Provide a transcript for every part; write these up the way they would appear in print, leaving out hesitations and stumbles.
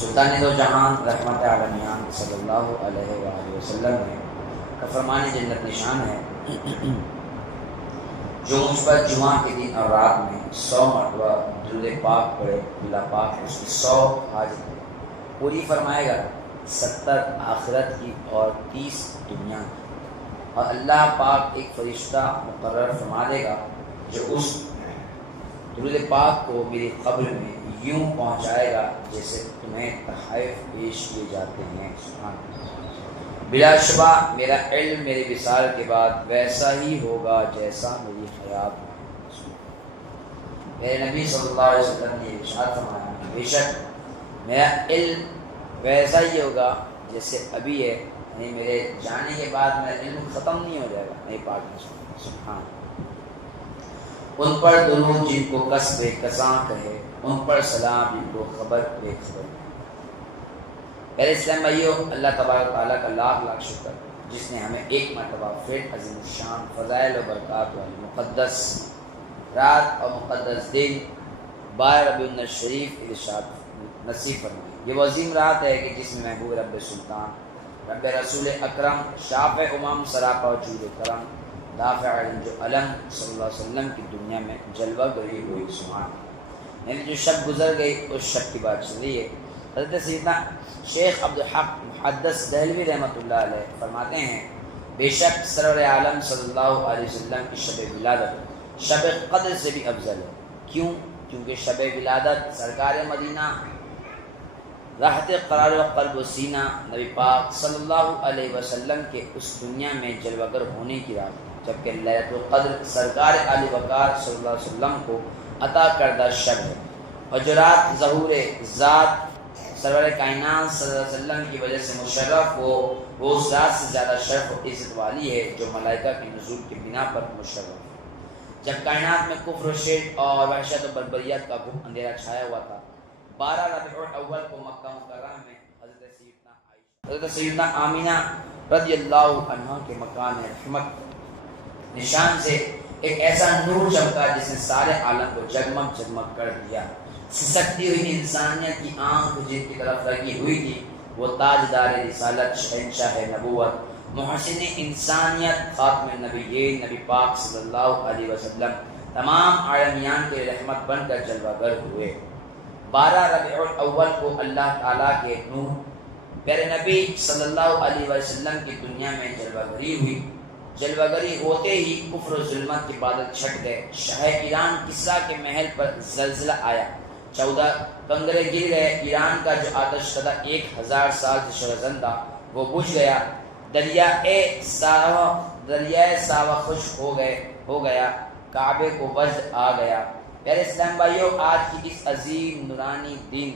سلطان دو جہان رحمت عالمیان صلی اللہ علیہ وآلہ وسلم نے کا فرمان جنت نشان ہے، جو مجھ پر جمعہ کے دن اور رات میں 100 مرتبہ درود پاک پڑھے، اللہ پاک اس کی 100 حاجت پوری فرمائے گا، 70 آخرت کی اور 30 دنیا کی۔ اور اللہ پاک ایک فرشتہ مقرر فرما دے گا جو اس درود پاک کو میری قبر میں یوں پہنچائے گا جیسے تمہیں تحائف پیش کیے جاتے ہیں۔ سبحان اللہ۔ بلا شبہ میرا علم میرے وصال کے بعد ویسا ہی ہوگا جیسا میری حیات میں۔ میرے نبی صلی اللہ علیہ وسلم نے ارشاد فرمایا، بے شک میرا علم ویسا ہی ہوگا جیسے ابھی ہے، یعنی میرے جانے کے بعد میرا علم ختم نہیں ہو جائے گا۔ نہیں پاک میں سبحان ان پر درود جن کو کسب کساں کہے، ان پر سلام جن کو خبر بے خبر۔ پہلے اسلام بھائیو، اللہ تبارک و تعالیٰ کا لاکھ لاکھ شکر جس نے ہمیں ایک مرتبہ پھر عظیم الشان فضائل و برکات والی مقدس رات اور مقدس دن 12 ربیع الاول شریف ارشاد نصیب فرمائی۔ یہ وہ عظیم رات ہے کہ جس میں محبوب رب سلطان رب رسول اکرم شافع امام سراپا وجود کرم دافع علم جو علم صلی اللہ علیہ وسلم کی دنیا میں جلوہ گری ہوئی۔ سبحان یعنی جو شب گزر گئی اس شب کی بات چل رہی ہے۔ حضرت سیدنا شیخ عبدالحق محدث دہلوی رحمۃ اللہ علیہ فرماتے ہیں، بے شک سرور عالم صلی اللہ علیہ وسلم کی شب ولادت شب قدر سے بھی افضل ہے۔ کیوں؟ کیونکہ شب ولادت سرکار مدینہ راحت قرار و قلب و سینہ نبی پاک صلی اللہ علیہ وسلم کے اس دنیا میں جلوہ گر ہونے کی رات ہے، جبکہ لیلۃ القدر سرکار علی وقار صلی اللہ علیہ وسلم کو عطا کردہ شب ہے، اور جو رات ظہور ذات سرور کائنات صلی اللہ علیہ وسلم کی وجہ سے مشرف ہو، وہ اس رات سے زیادہ شرف و عزت والی ہے جو ملائکہ کے نزول کی بنا پر مشرف ہے۔ جب کائنات میں کفر و شرک اور وحشت و بربریت کا گھن اندھیرا چھایا ہوا تھا، 12 ربیع الاول کو مکہ مکرمہ میں حضرت سیدنا آمینہ رضی اللہ عنہا کے مکان رحمت نشان سے ایک ایسا نور چمکا جس نے سارے عالم کو جگمگ جگمگ کر دیا۔ سسکتی ہوئی انسانیت کی آنکھ جن کی طرف لگی ہوئی تھی، وہ تاجدار رسالت، شہنشاہ نبوت، محسن انسانیت، خاتم النبیین نبی پاک صلی اللہ علیہ وسلم تمام عالمیان کے رحمت بن کر جلوہ گر ہوئے۔ 12 ربیع الاول کو اللہ تعالیٰ کے نور پیارے نبی صلی اللہ علیہ وسلم کی دنیا میں جلوہ گری ہوئی۔ جلوہ گری ہوتے ہی کفر و ظلمت کے بادل چھٹ گئے۔ شاہ ایران کسریٰ کے محل پر زلزلہ آیا، 14 کنگرے گر گئے۔ ایران کا جو آتش کدہ 1000 سال سے شرزندہ وہ بجھ گیا۔ دریائے ساوا خشک ہو گیا، کعبے کو وجد آ گیا۔ پیارے اسلام بھائیو، آج کی اس عظیم نورانی دن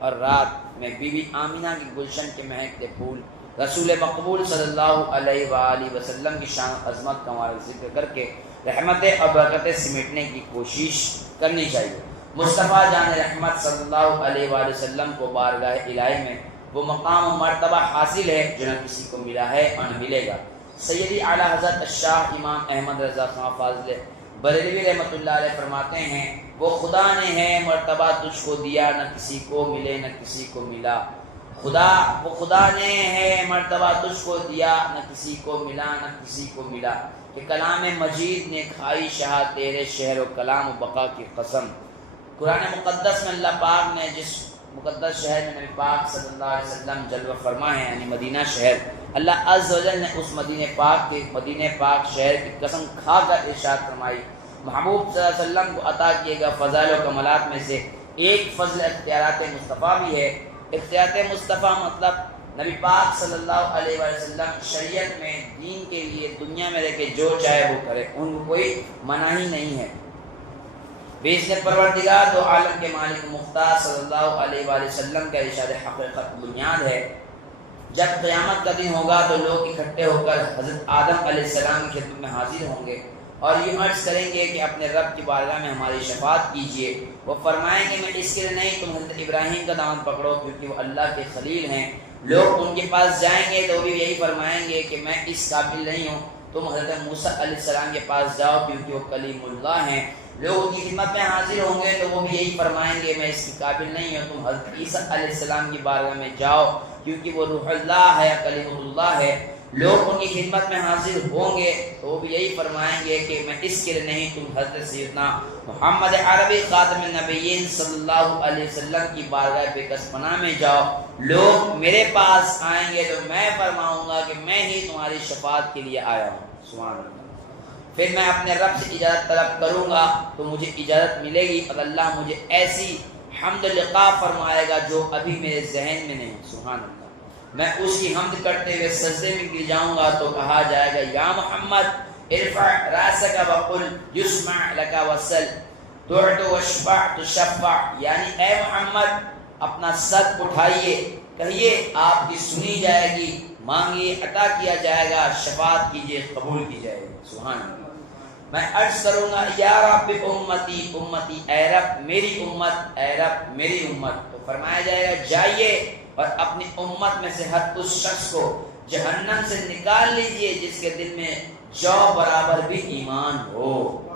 اور رات میں بی بی آمینہ کی گلشن کے مہکتے پھول، رسول مقبول صلی اللہ علیہ وآلہ وسلم کی شان و عظمت کا ہمارا ذکر کر کے رحمتیں اور برکتیں سمیٹنے کی کوشش کرنی چاہیے۔ مصطفیٰ جان رحمت صلی اللہ علیہ وآلہ وسلم کو بارگاہ الہی میں وہ مقام و مرتبہ حاصل ہے جو نہ کسی کو ملا ہے اور نہ ملے گا۔ سیدی اعلیٰ حضرت شاہ امام احمد رضا خان فاضل بریلوی رحمۃ اللہ علیہ فرماتے ہیں، وہ خدا نے ہے مرتبہ تجھ کو دیا، نہ کسی کو ملے نہ کسی کو ملا۔ وہ خدا نے ہے مرتبہ تجھ کو دیا، نہ کسی کو ملا نہ کسی کو ملا، کہ کلام مجید نے کھائی شاہ تیرے شہر و کلام و بقا کی قسم۔ قرآن مقدس میں اللہ پاک نے جس مقدس شہر میں نبی پاک صلی اللہ علیہ وسلم جلوہ فرما ہے، یعنی مدینہ شہر، اللہ عز و جل نے اس مدینہ پاک شہر کی قسم کھا کر ارشاد فرمائی، محبوب صلی اللہ علیہ وسلم کو عطا کیے گئے فضائل و کمالات میں سے ایک فضل اختیارات مصطفیٰ بھی ہے۔ اختیارات مصطفیٰ مطلب نبی پاک صلی اللہ علیہ وسلم شریعت میں دین کے لیے دنیا میں رہ کے جو چاہے وہ کرے، ان کو کوئی منع ہی نہیں ہے۔ بإذن پروردگار دو عالم کے مالک مختار صلی اللہ علیہ وآلہ وسلم کا ارشاد حقیقت بنیاد ہے۔ جب قیامت کا دن ہوگا تو لوگ اکٹھے ہو کر حضرت آدم علیہ السلام کی خدمت میں حاضر ہوں گے اور یہ عرض کریں گے کہ اپنے رب کی بارگاہ میں ہماری شفاعت کیجیے۔ وہ فرمائیں گے، میں اس کے لیے نہیں، تم حضرت ابراہیم کا دامن پکڑو کیونکہ وہ اللہ کے خلیل ہیں۔ لوگ ان کے پاس جائیں گے تو وہ بھی یہی فرمائیں گے کہ میں اس قابل نہیں ہوں، تم حضرت موسیٰ علیہ السلام کے پاس جاؤ کیونکہ وہ کلیم اللہ ہیں۔ لوگ ان کی خدمت میں حاضر ہوں گے تو وہ بھی یہی فرمائیں گے میں اس کے قابل نہیں ہوں، تم حضرت عیسیٰ علیہ السلام کی بارگاہ میں جاؤ کیونکہ وہ روح اللہ ہے، کلمۃ اللہ ہے۔ لوگ ان کی خدمت میں حاضر ہوں گے تو وہ بھی یہی فرمائیں گے کہ میں اس کے لیے نہیں، تم حضرت سیدنا محمد عربی خاتم النبیین صلی اللہ علیہ وسلم کی بارگاہ بے کس پناہ میں جاؤ۔ لوگ میرے پاس آئیں گے تو میں فرماؤں گا کہ میں ہی تمہاری شفاعت کے لیے آیا ہوں۔ سبحان اللہ۔ پھر میں اپنے رب سے اجازت طلب کروں گا تو مجھے اجازت ملے گی اور اللہ مجھے ایسی حمد لقاء فرمائے گا جو ابھی میرے ذہن میں نہیں۔ سبحان اللہ۔ میں اس کی حمد کرتے ہوئے سجدے میں گر جاؤں گا تو کہا جائے گا یا محمد ارفع راسک وقل یسمع لک وسل تعط واشفع تشفع، یعنی اے محمد اپنا سر اٹھائیے، کہیے آپ کی سنی جائے گی، مانگیے عطا کیا جائے گا، شفاعت کیجیے قبول کی جائے گی۔ سبحان اللہ۔ میں عرض کروں گا یا رب امتی امتی، اے رب میری امت، اے رب میری امت، تو فرمایا جائے گا جائیے اور اپنی امت میں سے ہر اس شخص کو جہنم سے نکال لیجئے جس کے دل میں جو برابر بھی ایمان ہو۔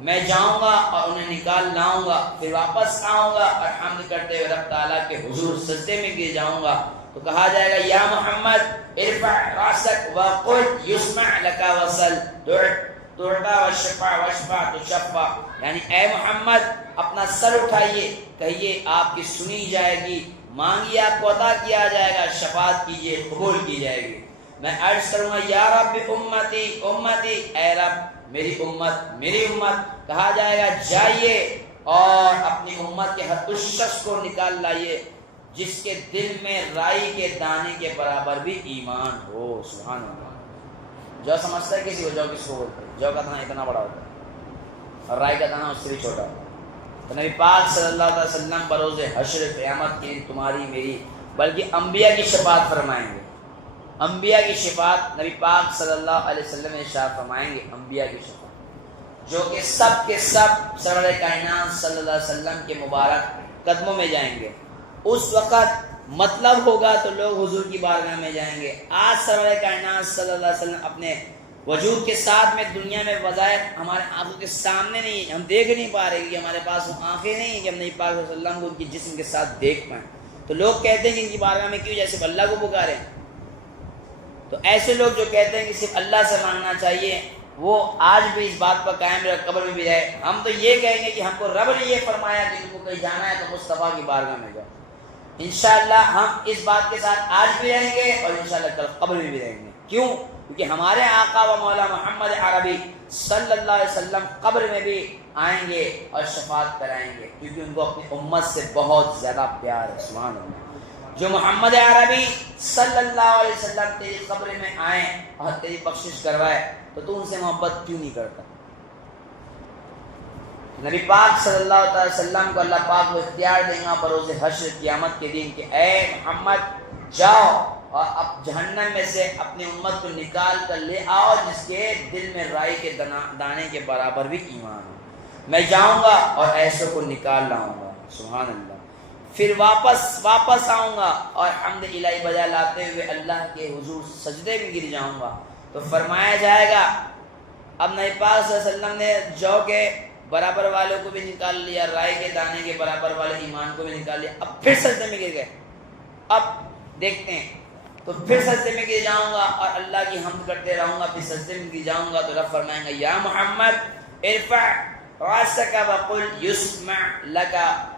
میں جاؤں گا اور انہیں نکال لاؤں گا، پھر واپس آؤں گا اور حمد کرتے ہوئے رب تعالیٰ کے حضور سجدے میں گر جاؤں گا تو کہا جائے گا یا محمد ارفع راسک وقل یسمع لک وسل تعطى واشفع واشفع تشفع، یعنی اے محمد اپنا سر اٹھائیے، کہیے آپ کی سنی جائے گی، مانگیے آپ کو عطا کیا جائے گا، شفاعت کیجیے قبول کی جائے گی۔ میں عرض کروں گا یا رب امتی امتی، اے رب میری امت میری امت، کہا جائے گا جائیے اور اپنی امت کے ہر اس شخص کو نکال لائیے جس کے دل میں رائی کے دانے کے برابر بھی ایمان ہو۔ سبحان اللہ۔ جو سمجھتا ہے کسی کو، جو کس کو بولتا ہے، جو کا دانہ اتنا بڑا ہوتا ہے اور رائی کا دانہ اس سے بھی چھوٹا ہوتا ہے۔ تو نبی پاک صلی اللہ علیہ وسلم بروز حشر قیامت کے دن تمہاری میری بلکہ انبیاء کی شفاعت فرمائیں گے۔ انبیاء کی شفاعت نبی پاک صلی اللہ علیہ وسلم نے ارشاد فرمائیں گے، انبیاء کی شفاعت جو کہ سب کے سب سرور کائنات صلی اللہ علیہ وسلم کے مبارک قدموں میں جائیں گے۔ اس وقت مطلب ہوگا تو لوگ حضور کی بارگاہ میں جائیں گے۔ آج سرور کائنات صلی اللہ علیہ وسلم اپنے وجود کے ساتھ میں دنیا میں وظائف ہمارے آنکھوں کے سامنے نہیں، ہم دیکھ نہیں پا رہے کہ ہمارے پاس وہ آنکھیں نہیں کہ ہم نبی پاک صلی اللہ علیہ وسلم کو ان کی جسم کے ساتھ دیکھ پائیں۔ تو لوگ کہتے ہیں کہ ان کی بارگاہ میں کیوں جیسے اللہ کو پکاریں۔ تو ایسے لوگ جو کہتے ہیں کہ صرف اللہ سے مانگنا چاہیے وہ آج بھی اس بات پر قائم رہے، قبر میں بھی رہے۔ ہم تو یہ کہیں گے کہ ہم کو رب نے یہ فرمایا کہ تم کو کہیں جانا ہے تو مصطفیٰ کی بارگاہ میں جاؤ۔ انشاءاللہ ہم اس بات کے ساتھ آج بھی رہیں گے اور انشاءاللہ کل قبر میں بھی رہیں گے۔ کیوں؟ کیونکہ ہمارے آقا و مولا محمد عربی صلی اللہ علیہ وسلم قبر میں بھی آئیں گے اور شفاعت کرائیں گے، کیونکہ ان کو اپنی امت سے بہت زیادہ پیار ہے۔ سبحان اللہ۔ جو محمد عربی صلی اللہ علیہ وسلم تیری قبر میں آئیں اور تیری بخشش کروائے تو تو ان سے محبت کیوں نہیں کرتا؟ نبی پاک صلی اللہ علیہ وسلم کو اللہ پاک کو اختیار دیں گا بروز حشر قیامت کے دن کہ اے محمد جاؤ اور اب جہنم میں سے اپنی امت کو نکال کر لے آؤ جس کے دل میں رائی کے دانے کے برابر بھی ایمان ہو۔ میں جاؤں گا اور ایسے کو نکال لاؤں گا۔ سبحان اللہ۔ پھر واپس آؤں گا اور حمد الہی بجا لاتے ہوئے اللہ کے حضور سجدے میں گر جاؤں گا تو فرمایا جائے گا اب نبی پاک صلی اللہ علیہ وسلم نے جو کے برابر والوں کو بھی نکال لیا، رائے کے دانے کے برابر والے ایمان کو بھی نکال لیا، اب پھر سجدے میں گر گئے۔ اب دیکھتے ہیں تو پھر سجدے میں گر جاؤں گا اور اللہ کی حمد کرتے رہوں گا، پھر سجدے میں گر جاؤں گا تو رب فرمائیں گا یا محمد ارفع راسک وقل یسمع لک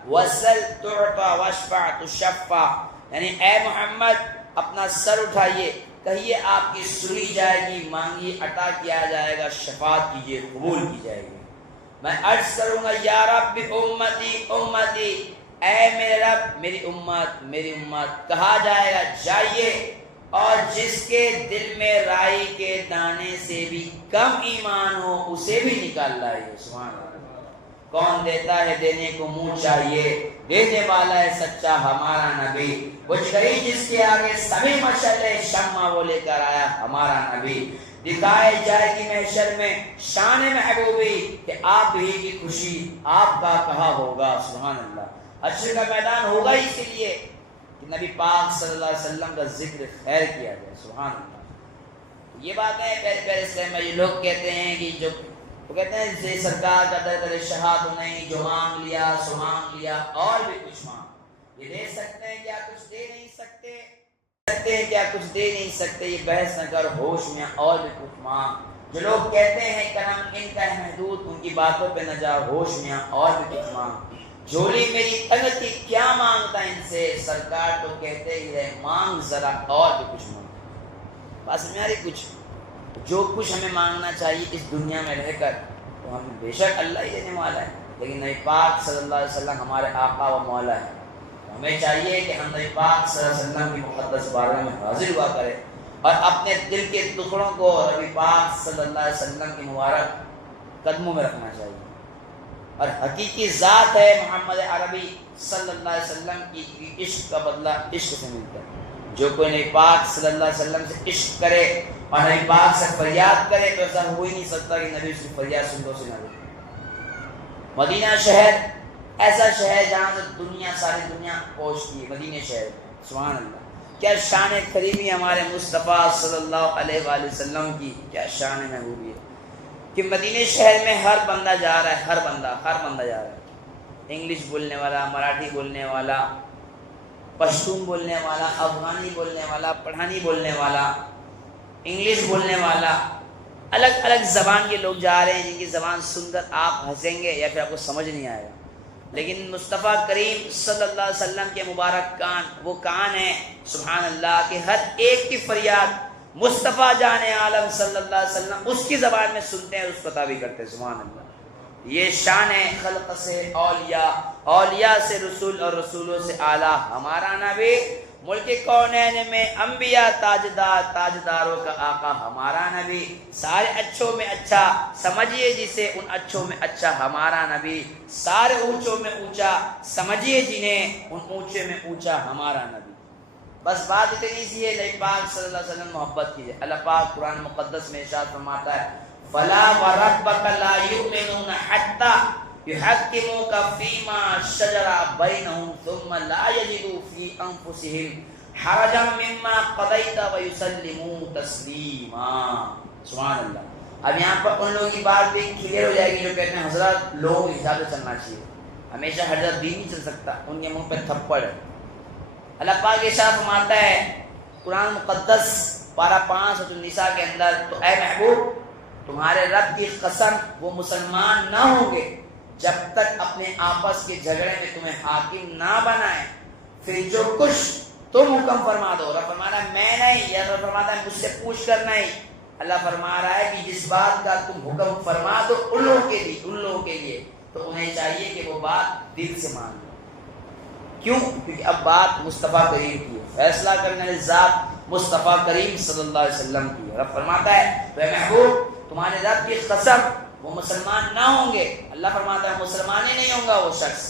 وسل تعطى واشفع تشفع، یعنی اے محمد اپنا سر اٹھائیے، کہیے آپ کی سنی جائے گی، مانگیے عطا کیا جائے گا، شفاعت کیجیے قبول کی جائے گی۔ میں عرض کروں گا یا رب امتی امتی، اے میرے رب میری امت میری امت، کہا جائے گا جائیے اور جس کے دل میں رائی کے دانے سے بھی کم ایمان ہو اسے بھی نکال لائیے۔ سبحان اللہ۔ کون دیتا ہے دینے کو منہ چاہیے، دینے والا ہے سچا ہمارا نبی، بجھ گئی جس کے آگے سبھی مشعلیں، شمع وہ لے کر آیا ہمارا نبی، دکھائے جائے گی محشر میں شان محبوبی کہ آپ ہی کی خوشی آپ کا کہا ہوگا۔ سبحان اللہ۔ حشر کا میدان ہوگا اسی لیے کہ نبی پاک صلی اللہ علیہ وسلم کا ذکر خیر کیا جائے۔ سبحان اللہ۔ یہ بات ہے پیارے پیارے اسلام میں یہ لوگ کہتے ہیں کہ جو وہ کہتے ہیں جی سرکار کا در شہا تو نہیں، جو مانگ لیا سو مانگ لیا اور بھی کچھ مانگ، یہ دے سکتے ہیں کیا کچھ دے نہیں سکتے، کیا کچھ دے نہیں سکتے، یہ بحث نہ کر، ہوش میں اور بھی کچھ مانگ۔ جو لوگ کہتے ہیں کرم ان کا ہے محدود، ان کی باتوں پہ نہ جا، ہوش میں اور بھی کچھ مانگ۔ جھولی میری تنگ تھی کیا مانگتا ان سے، سرکار تو کہتے ہی ہے مانگ ذرا اور بھی کچھ مانگ۔ بات سمجھ آ رہی کچھ؟ جو کچھ ہمیں مانگنا چاہیے اس دنیا میں رہ کر تو ہم بے شک اللہ ہی دینے والا ہے، لیکن نبی پاک صلی اللہ علیہ وسلم ہمارے آقا و مولا ہے، ہمیں چاہیے کہ ہم نبی پاک صلی اللہ علیہ وسلم کی مقدس بارگاہ میں حاضر ہوا کریں اور اپنے دل کے ٹکڑوں کو نبی پاک صلی اللہ علیہ وسلم کی مبارک قدموں میں رکھنا چاہیے۔ اور حقیقی ذات ہے محمد عربی صلی اللہ علیہ وسلم کی عشق کا بدلہ عشق سے ملتا ہے۔ جو کوئی نبی پاک صلی اللہ علیہ وسلم سے عشق کرے اور نبی پاک سے فریاد کرے تو ایسا ہو ہی نہیں سکتا کہ نبی اس کی فریاد سن دو سے نہ دے۔ مدینہ شہر ایسا شہر جہاں سے دنیا ساری دنیا پہنچتی ہے، مدینہ شہر، سبحان اللہ۔ کیا شان کریمی ہمارے مصطفیٰ صلی اللہ علیہ وآلہ وسلم کی، کیا شان محبوبی ہے کہ مدینہ شہر میں ہر بندہ جا رہا ہے، ہر بندہ جا رہا ہے، انگلش بولنے والا، مراٹھی بولنے والا، پشتون بولنے والا، افغانی بولنے والا، پٹھانی بولنے والا، انگلش بولنے والا، الگ الگ زبان کے لوگ جا رہے ہیں جن کی زبان سن کر آپ ہنسیں گے یا پھر آپ کو سمجھ نہیں آئے گا، لیکن مصطفیٰ کریم صلی اللہ علیہ وسلم کے مبارک کان وہ کان ہیں سبحان اللہ کہ ہر ایک کی فریاد مصطفیٰ جان عالم صلی اللہ علیہ وسلم اس کی زبان میں سنتے ہیں، اس کو تابع کرتے ہیں، سبحان اللہ۔ یہ شان ہے خلق سے اولیاء، اولیاء سے رسول اور رسولوں سے اعلیٰ ہمارا نبی، ملک کونین میں انبیاء تاجدار، تاجداروں کا آقا ہمارا نبی، سارے اچھوں میں اچھا سمجھیے جسے ان اچھوں میں اچھا ہمارا نبی، سارے اونچوں میں اونچا سمجھیے جنہیں ان اونچے میں اونچا ہمارا نبی۔ بس بات اتنی سی ہے، نبی پاک صلی اللہ علیہ وسلم محبت کیجیے۔ اللہ پاک قرآن مقدس میں ارشاد فرماتا ہے فَلَا وَرَبَّكَ لَا يُؤْمِنُونَ حَتَّى يُحَكِّمُوكَ فِي مَا شَجَرَ بَيْنَهُمْ ثُمَّ لَا يَجِدُوا فِي أَنفُسِهِمْ حَرَجًا مِّمَّا قَضَيْتَ وَيُسَلِّمُوا تَسْلِيمًا۔ سبحان اللہ۔ اب یہاں پر ان لوگوں کی بات بھی کلیئر ہو جائے گی جو کہتے ہیں حضرت لوگوں کے حساب سے چلنا چاہیے، ہمیشہ حضرت دین نہیں چل سکتا، ان کے منہ پہ تھپڑ ہے۔ اللہ پاک ارشاد فرماتا ہے قرآن مقدس پارہ 5 سورۃ النساء کے اندر، تو اے محبوب تمہارے رب کی قسم وہ مسلمان نہ ہوں گے جب تک اپنے آپس کے جھگڑے میں تمہیں حاکم نہ بنائیں، پھر جو کچھ تم حکم فرما دو، رب فرما رہا ہے میں نہیں، یا رب فرماتا ہے مجھ سے پوچھ کر نہیں، اللہ فرما رہا ہے کہ جس بات کا تم حکم فرما دو ان لوگوں کے لیے تو انہیں چاہیے کہ وہ بات دل سے مان لو۔ کیوں؟ کیونکہ اب بات مصطفیٰ کریم کی ہے، فیصلہ کرنے والی ذات مصطفیٰ کریم صلی اللہ علیہ وسلم کی ہے۔ رب فرماتا ہے اے محبوب تمہارے رب کی قسم وہ مسلمان نہ ہوں گے، اللہ فرماتا ہے مسلمان ہی نہیں ہوگا وہ شخص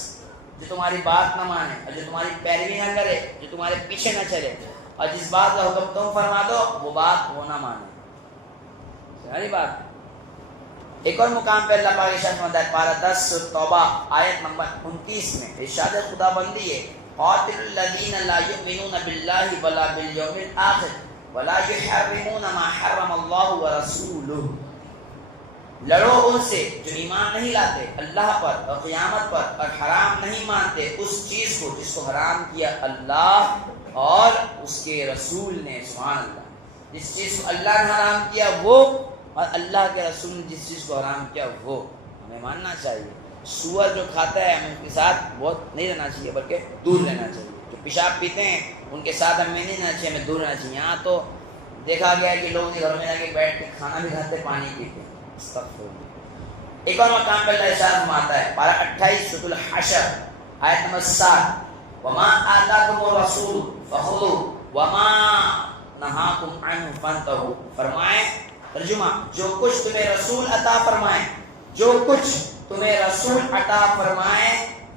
جو تمہاری بات نہ مانے اور جو تمہاری پیروی نہ کرے، جو تمہارے پیچھے نہ چلے، اور جس بات کا حکم تم فرما دو وہ بات وہ نہ مانے۔ ساری بات ایک اور مقام پہ اللہ پاک ارشاد فرماتا ہے پارہ 10 سورۃ توبہ آیت نمبر 29 میں ارشاد خدا بندی ہے قاتل الذین لا یؤمنون باللہ ولا بالیوم الآخر ولا یحرمون ما حرم اللہ ورسولہ، لڑو ان سے جو ایمان نہیں لاتے اللہ پر اور قیامت پر اور حرام نہیں مانتے اس چیز کو جس کو حرام کیا اللہ اور اس کے رسول نے، سبحان اللہ، جس چیز کو اللہ نے حرام کیا وہ اور اللہ کے رسول نے جس چیز کو حرام کیا وہ ہمیں ماننا چاہیے۔ سور جو کھاتا ہے ہمیں ان کے ساتھ بہت نہیں رہنا چاہیے بلکہ دور رہنا چاہیے، جو پیشاب پیتے ہیں ان کے ساتھ ہمیں نہیں رہنا چاہیے، ہمیں دور رہنا چاہیے۔ یہاں تو دیکھا گیا ہے کہ لوگوں کے گھروں میں جا کے بیٹھ کے کھانا بھی کھاتے پانی پیتے ہیں۔ ایک اور مقام پہ اللہ ارشاد فرماتا ہے پارہ 28 سورۃ الحشر آیت نمبر 7 وما آتاکم الرسول فخذوہ وما نہاکم عنہ فانتہوا، فرمائے ترجمہ جو کچھ تمہیں رسول عطا فرمائے، جو کچھ تمہیں رسول عطا فرمائے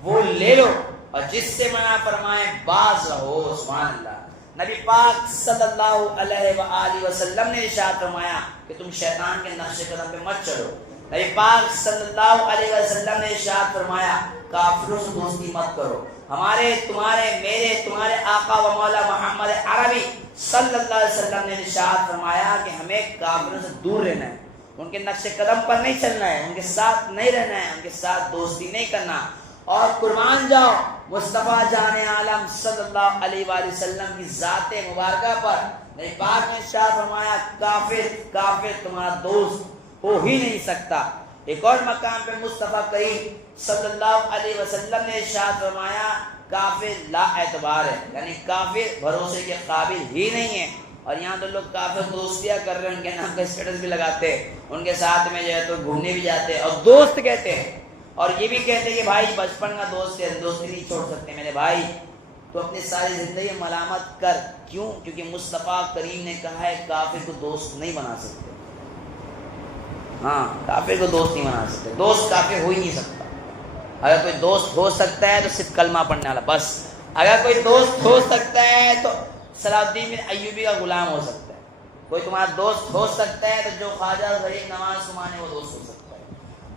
وہ لے لو اور جس سے منع فرمائے باز رہو، سبحان اللہ۔ نبی پاک صلی اللہ علیہ وآلہ وسلم نے ارشاد فرمایا کہ تم شیطان کے نقش قدم پہ مت چلو۔ نبی پاک صلی اللہ علیہ وسلم نے ارشاد فرمایا کافروں سے دوستی مت کرو۔ ہمارے تمہارے میرے تمہارے آقا و مولا محمد عربی صلی اللہ علیہ وسلم نے ارشاد فرمایا کہ ہمیں کافروں سے دور رہنا ہے، ان کے نقش قدم پر نہیں چلنا ہے، ان کے ساتھ نہیں رہنا ہے، ان کے ساتھ دوستی نہیں کرنا، اور قربان جاؤ مصطفیٰ جان عالم صلی اللہ علیہ وآلہ وسلم کی ذات مبارکہ پر۔ نبی پاک نے ارشاد فرمایا کافر تمہارا دوست ہو ہی نہیں سکتا۔ ایک اور مقام پہ مصطفیٰ کریم صلی اللہ علیہ وسلم نے ارشاد فرمایا کافر لا اعتبار ہے، یعنی کافر بھروسے کے قابل ہی نہیں ہے۔ اور یہاں تو لوگ کافر دوستیاں کر رہے ہیں، ان کے نام کا اسٹیٹس بھی لگاتے ہیں، ان کے ساتھ میں جو ہے تو گھومنے بھی جاتے ہیں اور دوست کہتے ہیں، اور یہ بھی کہتے ہیں کہ بھائی بچپن کا دوست ہے، دوستی نہیں چھوڑ سکتے۔ میرے بھائی تو اپنی ساری زندگی ملامت کر، کیوں؟ کیونکہ مصطفیٰ کریم نے کہا ہے کافر کو دوست نہیں بنا سکتے۔ ہاں، کافر کو دوست نہیں بنا سکتے، دوست کافر ہو ہی نہیں سکتا۔ اگر کوئی دوست ہو سکتا ہے تو صرف کلمہ پڑھنے والا بس، اگر کوئی دوست ہو سکتا ہے تو صلاح الدین بن ایوبی کا غلام ہو سکتا ہے، کوئی تمہارا دوست ہو سکتا ہے تو جو خواجہ غریب نماز کو مانے وہ دوست ہو سکتا ہے،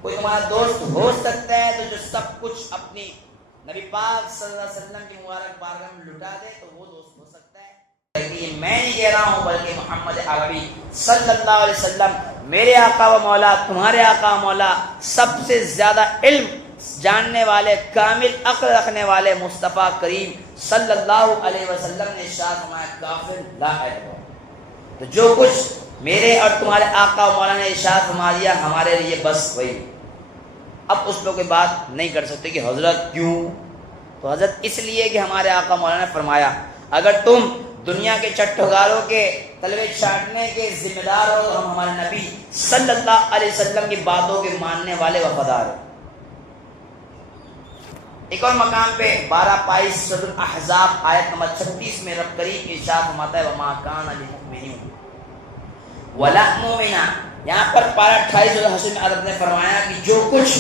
کوئی تمہارا دوست ہو سکتا ہے تو جو سب کچھ اپنی نبی پاک صلی اللہ علیہ وسلم کی مبارک بارگاہ میں لٹا دے تو وہ دوست ہو سکتا ہے۔ یہ میں نہیں کہہ رہا ہوں بلکہ محمد عربی صلی اللہ علیہ وسلم میرے آقا و مولا، تمہارے آقا و مولا، سب سے زیادہ علم جاننے والے، کامل عقل رکھنے والے مصطفیٰ کریم صلی اللہ علیہ وسلم نے ارشاد فرمایا کافر لا اعتبار۔ تو جو کچھ میرے اور تمہارے آقا و مولا نے ارشاد فرما دیا ہمارے لیے بس وہی۔ اب اس لوگ کوئی بات نہیں کر سکتے کہ حضرت کیوں؟ تو حضرت اس لیے کہ ہمارے آقا مولا نے فرمایا اگر تم دنیا کے چٹھوگاروں کے تلوے چاٹنے کے ذمہ دار ہو تو ہم ہمارے نبی صلی اللہ علیہ وسلم کی باتوں کے ماننے والے وفادار ہیں۔ ایک اور مقام پہ 12 سورۃ الاحزاب آیت نمبر 36 میں رب کریم ارشاد فرماتا ہے وما کان للمؤمنین ولا مؤمنہ۔ یہاں پر پارہ 28 سورۃ حشر میں عرب نے فرمایا کہ جو کچھ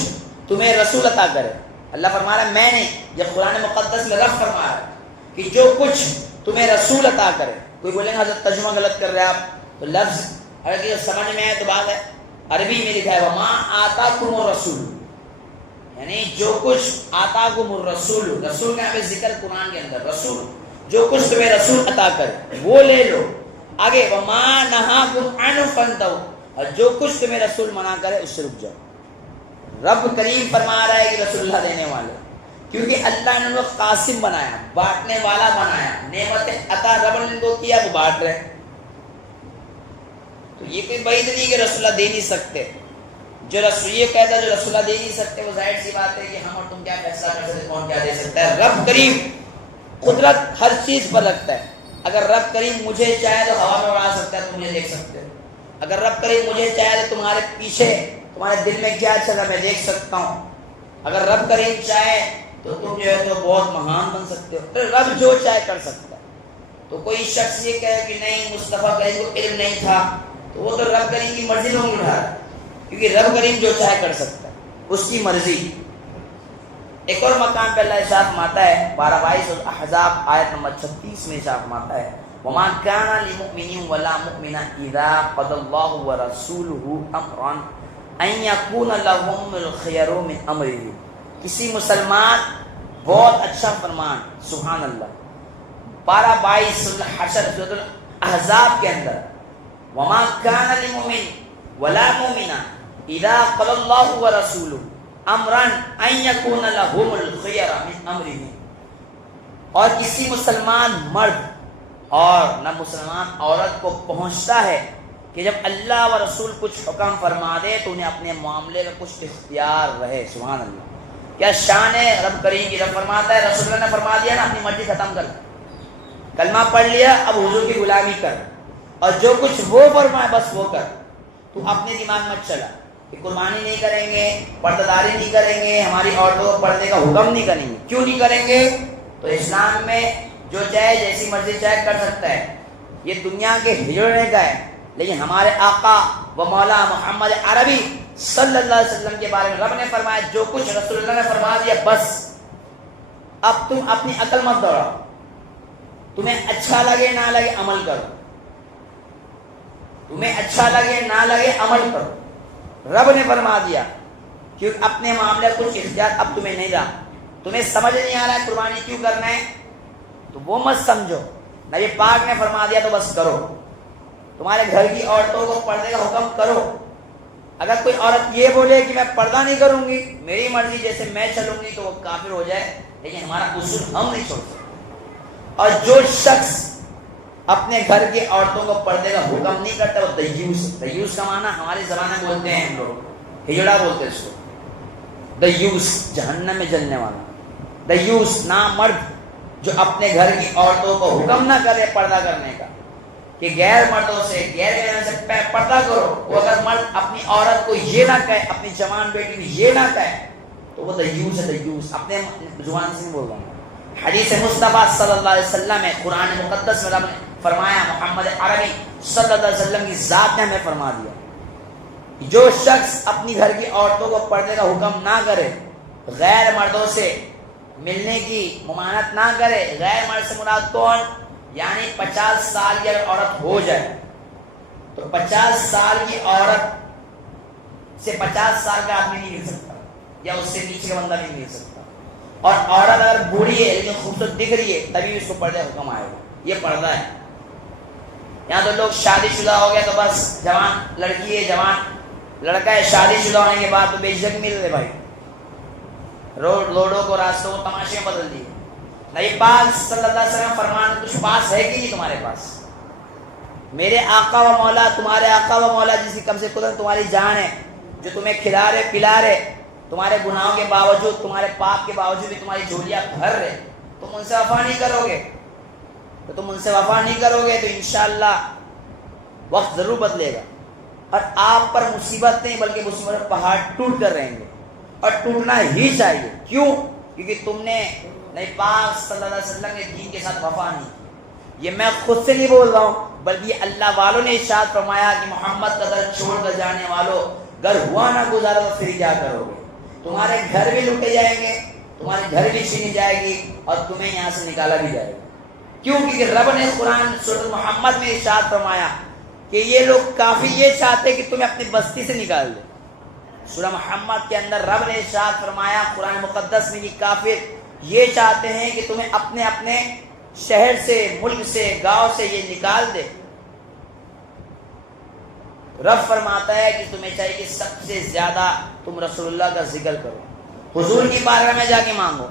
تمہیں رسول عطا کرے، اللہ فرما رہا ہے میں نے، یہ قرآن مقدس میں رب فرما رہا ہے کہ جو کچھ تمہیں رسول عطا کرے۔ کوئی بولیں گے حضرت ترجمہ غلط کر رہے ہیں آپ، تو لفظ اگر یہ سمجھ میں آئے تو بات ہے، عربی میں لکھا ہے وما آتاکم الرسول، یعنی جو کچھ آتاکم الرسول، رسول کا ہمیں ذکر قرآن کے اندر، رسول جو کچھ تمہیں رسول عطا کرے وہ لے لو۔ آگے وما نہاکم عنہ فانتہوا، اور جو کچھ تمہیں رسول منع کرے اس سے رک جاؤ۔ رب کریم فرما رہا ہے کہ رسول اللہ دینے والے، کیونکہ اللہ نے ان کو قاسم بنایا، بانٹنے والا بنایا، نعمت عطا رب نے ان کو کیا وہ بانٹ رہے۔ تو یہ کوئی بعید نہیں کہ رسول اللہ دے نہیں سکتے، جو رسول یہ کہتا ہے جو رسول اللہ دے نہیں سکتے وہ ظاہر سی بات ہے کہ ہم اور تم کیا فیصلہ کر سکتے، کون کیا دے سکتا ہے۔ رب کریم قدرت ہر چیز پر رکھتا ہے، اگر رب کریم مجھے چاہے تو ہوا میں اڑا سکتا ہے، تم مجھے دیکھ سکتے ہو، اگر رب کریم مجھے چاہے تو تمہارے پیچھے تمہارے دل میں کیا چل رہا ہے میں دیکھ سکتا ہوں، اگر رب کریم چاہے تو تم جو ہے تو بہت مہان بن سکتے ہو، رب جو چاہے کر سکتا ہے۔ تو کوئی شخص یہ کہے کہ نہیں مصطفیٰ کریم کو علم نہیں تھا تو وہ تو رب کریم کی مرضی میں اٹھا رہا ہے، کیونکہ رب کریم جو چاہے کر سکتا ہے، اس کی مرضی۔ ایک اور مقام پہ اللہ ارشاد فرماتا ہے 12 احزاب آیت نمبر 36 میں ارشاد فرماتا ہے وما كان لمؤمن ولا مؤمنة اذا قضى الله ورسوله امرا ان يكون لهم الخيار من امره۔ کسی مسلمان، بہت اچھا فرمان، سبحان اللہ، 12 سورۃ الحشر سورۃ الاحزاب کے اندر وما كان لمؤمن ولا مؤمنة اذا قضى الله ورسوله امرا ان يكون لهم الخيار من امره، اور کسی مسلمان مرد اور نہ مسلمان عورت کو پہنچتا ہے کہ جب اللہ و رسول کچھ حکم فرما دے تو انہیں اپنے معاملے کا کچھ اختیار رہے۔ سبحان اللہ، کیا شان ہے رب کریم کی۔ رب فرماتا ہے رسول اللہ نے فرما دیا نا اپنی مرضی ختم کر، کلمہ پڑھ لیا اب حضور کی غلامی کر، اور جو کچھ وہ فرمائے بس وہ کر۔ تو اپنے دماغ مت چلا کہ قربانی نہیں کریں گے، پردہ داری نہیں کریں گے، ہماری عورتوں کو پردے کا حکم نہیں کریں گے۔ کیوں نہیں کریں گے؟ تو اسلام میں جو چاہے جیسی مرضی چاہے کر سکتا ہے، یہ دنیا کے ہجڑنے کا ہے، لیکن ہمارے آقا و مولا محمد عربی صلی اللہ علیہ وسلم کے بارے میں رب نے فرمایا جو کچھ رسول اللہ نے فرما دیا بس، اب تم اپنی عقل مت دوڑاؤ، تمہیں اچھا لگے نہ لگے عمل کرو، تمہیں اچھا لگے نہ لگے عمل کرو۔ رب نے فرما دیا کیونکہ اپنے معاملے کچھ اختیار اب تمہیں نہیں رہا۔ تمہیں سمجھ نہیں آ رہا ہے قربانی کیوں کرنا ہے تو وہ مت سمجھو، نبی پاک نے فرما دیا تو بس کرو، تمہارے گھر کی عورتوں کو پردے کا حکم کرو، اگر کوئی عورت یہ بولے کہ میں پردہ نہیں کروں گی، میری مرضی جیسے میں چلوں گی، تو وہ کافر ہو جائے، لیکن ہمارا اصول ہم نہیں چھوڑ سکتے۔ اور جو شخص اپنے گھر کی عورتوں کو پردے کا حکم نہیں کرتا وہ دیوس۔ دیوس کا معنی ہمارے زمانے میں بولتے ہیں ہم لوگ ہجڑا بولتے ہیں اس کو، دیوس جہنم میں جلنے والا، دیوس نامرد جو اپنے گھر کی عورتوں کو حکم نہ کرے پردہ کرنے کا، کہ غیر مردوں سے غیر سے پردہ کرو۔ وہ اگر مرد اپنی عورت کو یہ نہ کہے، اپنی جوان بیٹی کو یہ نہ کہے، تو وہ دیوس ہے، دیوس۔ اپنے زبان سے نہیں بول رہا ہوں، حدیث مصطفیٰ صلی اللہ علیہ وسلم ہے، قرآن مقدس میں رب نے فرمایا، محمد عربی صلی اللہ علیہ وسلم کی ذات نے ہمیں فرما دیا، جو شخص اپنی گھر کی عورتوں کو پردے کا حکم نہ کرے، غیر مردوں سے ملنے کی ممانعت نہ کرے۔ غیر مرد سے مراد کون؟ یعنی 50 سال کی اگر عورت ہو جائے تو 50 سال کی عورت سے 50 سال کا آدمی نہیں مل سکتا، یا اس سے نیچے کا بندہ نہیں مل سکتا۔ اور عورت اگر بوڑھی ہے لیکن خوبصورت دکھ رہی ہے تبھی اس کو پردے کا حکم آئے گا، یہ پردہ ہے۔ یہاں تو لوگ شادی شدہ ہو گیا تو بس جوان لڑکی ہے، جوان لڑکا ہے، شادی شدہ ہونے کے بعد تو بے جھجک مل رہے بھائی، روڈوں کو راستوں کو تماشے میں بدل دیے۔ نبی پاک صلی اللہ علیہ وسلم فرمان کچھ پاس ہے کہ نہیں تمہارے پاس؟ میرے آقا و مولا، تمہارے آقا و مولا جس کی کم سے قدرت تمہاری جان ہے، جو تمہیں کھلا رہے پلا رہے، تمہارے گناہوں کے باوجود، تمہارے پاپ کے باوجود بھی تمہاری جھولیاں بھر رہے، تم ان سے وفا نہیں کرو گے، تو تم ان سے وفا نہیں کرو گے تو انشاءاللہ وقت ضرور بدلے گا، اور آپ پر مصیبت نہیں بلکہ مصیبت پہاڑ ٹوٹ کر رہیں گے، اور ٹوٹنا ہی چاہیے۔ کیوں؟ کیونکہ تم نے نبی پاک صلی اللہ علیہ وسلم کے دین کے ساتھ وفا نہیں کی۔ یہ میں خود سے نہیں بول رہا ہوں، بلکہ یہ اللہ والوں نے ارشاد فرمایا کہ محمد کا در چھوڑ کر جانے والوں، گر ہوا نہ گزارا تو پھر کیا کرو گے؟ تمہارے گھر بھی لوٹے جائیں گے، تمہارے گھر بھی چھینی جائے گی، اور تمہیں یہاں سے نکالا بھی جائے گا۔ کیوں؟ کیونکہ رب نے قرآن سورۃ محمد میں ارشاد فرمایا کہ یہ لوگ کافی یہ چاہتے کہ تمہیں اپنی بستی سے نکال دے۔ سورہ محمد کے اندر رب نے ارشاد فرمایا قرآن مقدس میں کہ کافر یہ چاہتے ہیں کہ تمہیں اپنے اپنے شہر سے، ملک سے، گاؤں سے یہ نکال دے۔ رب فرماتا ہے کہ تمہیں چاہیے کہ سب سے زیادہ تم رسول اللہ کا ذکر کرو، حضور کی بارگاہ میں جا کے مانگو۔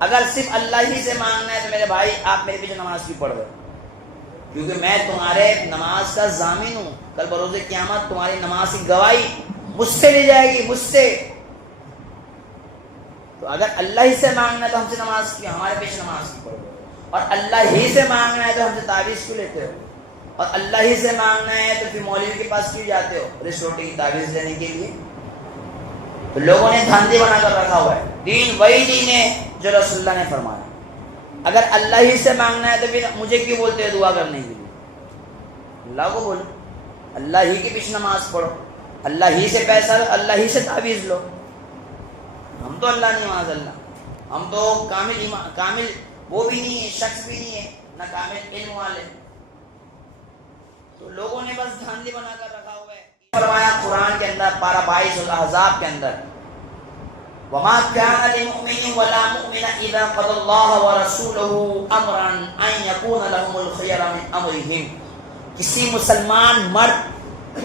اگر صرف اللہ ہی سے مانگنا ہے تو میرے بھائی آپ میرے پیچھے نماز کیوں پڑھ رہے؟ کیونکہ میں تمہارے نماز کا ضامن ہوں، کل بروز قیامت تمہاری نماز کی گواہی مجھ سے لی جائے گی، مجھ سے۔ تو اگر اللہ ہی سے مانگنا ہے تو ہم سے نماز کیوں، ہمارے پیچھے نماز کیوں پڑھ رہے ہو؟ اور اللہ ہی سے مانگنا ہے تو ہم سے تعویذ کیوں لیتے ہو؟ اور اللہ ہی سے مانگنا ہے تو پھر مولوی کے پاس کیوں جاتے ہو رس روٹی کی تعویذ لینے کے لیے؟ تو لوگوں نے دھاندلی بنا کر رکھا ہوا ہے، دین وہی دین ہے جو رسول اللہ نے فرمایا۔ اگر اللہ ہی سے مانگنا ہے تو پھر مجھے کیوں بولتے ہیں دعا کرنے کے لیے؟ اللہ کو بولو، اللہ ہی کے پیچھے نماز پڑھو، اللہ ہی سے پیسہ لو، اللہ ہی سے تعویذ لو۔ ہم تو اللہ نہیں، معاذ اللہ، ہم تو کامل وہ بھی نہیں ہے، شخص بھی نہیں ہے، نہ کامل علم والے۔ تو لوگوں نے بس دھاندلی بنا کر رکھا ہوا ہے۔ فرمایا قرآن کے اندر پارہ 22 الاحزاب کے اندر، وَمَا كَانَ لِمُؤْمِنٍ وَلَا مُؤْمِنَةٍ إِذَا قَضَى اللَّهُ وَرَسُولُهُ أَمْرًا أَن يَكُونَ لَهُمُ الْخِيَرَةُ مِنْ أَمْرِهِمْ۔ کسی مسلمان مرد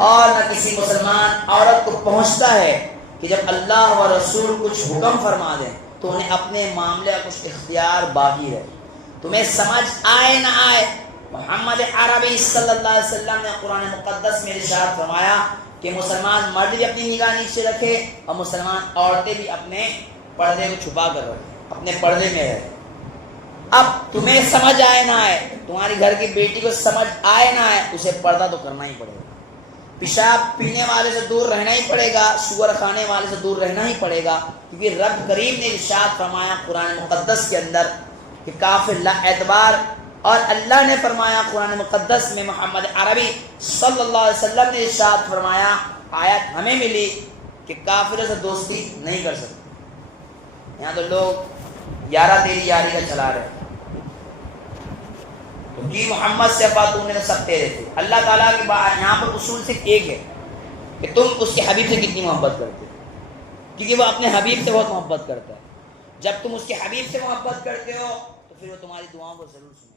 اور نہ کسی مسلمان عورت کو پہنچتا ہے کہ جب اللہ و رسول کچھ حکم فرما دیں تو انہیں اپنے معاملے کا کچھ اختیار باقی رہے، تمہیں سمجھ آئے نہ آئے۔ محمد عربی صلی اللہ علیہ وسلم نے قرآن مقدس میں ارشاد فرمایا کہ مسلمان مرد بھی اپنی نگاہ نیچے رکھے اور مسلمان عورتیں بھی اپنے پردے کو چھپا کر رکھیں، اپنے پردے میں رہے۔ اب تمہیں سمجھ آئے نہ آئے، تمہاری گھر کی بیٹی کو سمجھ آئے نہ آئے، اسے پردہ تو کرنا ہی پڑے گا۔ پیشاب پینے والے سے دور رہنا ہی پڑے گا، سور کھانے والے سے دور رہنا ہی پڑے گا، کیونکہ رب کریم نے ارشاد فرمایا قرآن مقدس کے اندر کہ کافر لا اعتبار، اور اللہ نے فرمایا قرآن مقدس میں، محمد عربی صلی اللہ علیہ وسلم نے ارشاد فرمایا، آیت ہمیں ملی کہ کافروں سے دوستی نہیں کر سکتے۔ یہاں تو لوگ یارہ تیری یاری کا چلا رہے ہیں، جی محمد سے فاتون نے سب تیرے تھے۔ اللہ تعالیٰ کی یہاں پر اصول صرف ایک ہے کہ تم اس کے حبیب سے کتنی محبت کرتے ہو، کیونکہ وہ اپنے حبیب سے بہت محبت کرتا ہے۔ جب تم اس کے حبیب سے محبت کرتے ہو تو پھر وہ تمہاری دعاؤں کو ضرور سنتا ہے۔